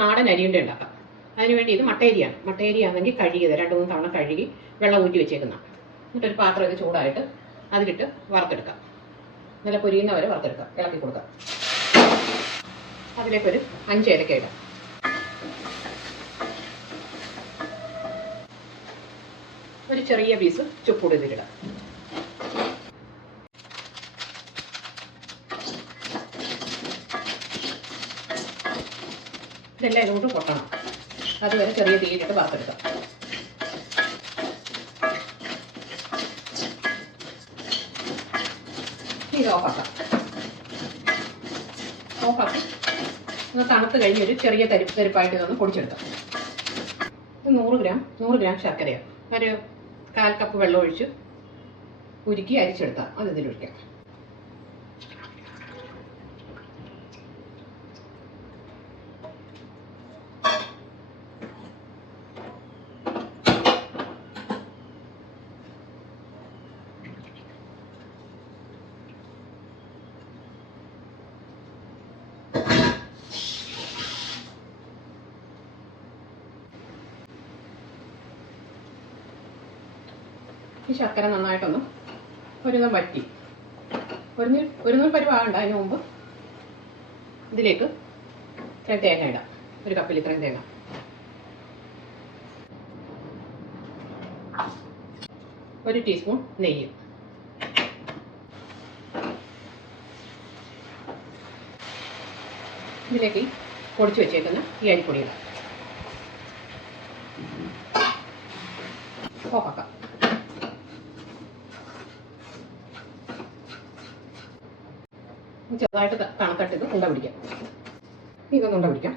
നാടൻ അരിയുണ്ട ഉണ്ടാക്കാം. അതിനുവേണ്ടി ഇത് മട്ടേരിയാണ്. മട്ടേരിയാണെങ്കിൽ കഴുകിയത് 2-3 തവണ കഴുകി വെള്ളം ഊറ്റി വെച്ചേക്കുന്ന. എന്നിട്ടൊരു പാത്രം ഇത് ചൂടായിട്ട് അതിലിട്ട് വറുത്തെടുക്കാം. നല്ല പൊരിയുന്ന വരെ വറുത്തെടുക്കാം. ഇളക്കി കൊടുക്കാം. അതിലേക്കൊരു 5 ഏലക്ക ഇടാം. ഒരു ചെറിയ പീസ് ചുക്കൂട് ഇതിലിടാം. ഇതെല്ലാം ഇതുകൊണ്ട് പൊട്ടണം. അതുവരെ ചെറിയ തീയിലിട്ട് വറുത്തെടുക്കാം. ഇത് ഓഫാക്കാം. ഒന്ന് തണുത്ത് കഴിഞ്ഞ് ഒരു ചെറിയ തരിപ്പായിട്ട് ഇതൊന്ന് പൊടിച്ചെടുക്കാം. ഇത് 100 ഗ്രാം ശർക്കരയാണ്. ഒരു 1/4 കപ്പ് വെള്ളം ഒഴിച്ച് ഉരുക്കി അരിച്ചെടുക്കാം. അത് ഇതിലൊഴിക്കാം. ഈ ശർക്കര നന്നായിട്ടൊന്ന് വറ്റി ഒരു നൂൽ പരിവാകണ്ട. അതിന് മുമ്പ് ഇതിലേക്ക് ഇത്രയും തേങ്ങ ഇടാം. ഒരു കപ്പിൽ ഇത്രയും തേങ്ങ. ഒരു ടീസ്പൂൺ നെയ്യ്. ഇതിലേക്ക് പൊടിച്ചു വെച്ചേക്കുന്ന ഈ അരിപ്പൊടി ഇടാം. ഓഫാക്കാം. ചെറുതായിട്ട് തണുത്തിട്ട് ഇത് ഉണ്ട പിടിക്കാം. ഇതൊന്ന് ഉണ്ട പിടിക്കാം.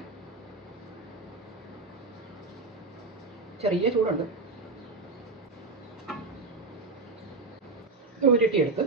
ചെറിയ ചൂടുണ്ട്. ഉരുട്ടിയെടുത്ത്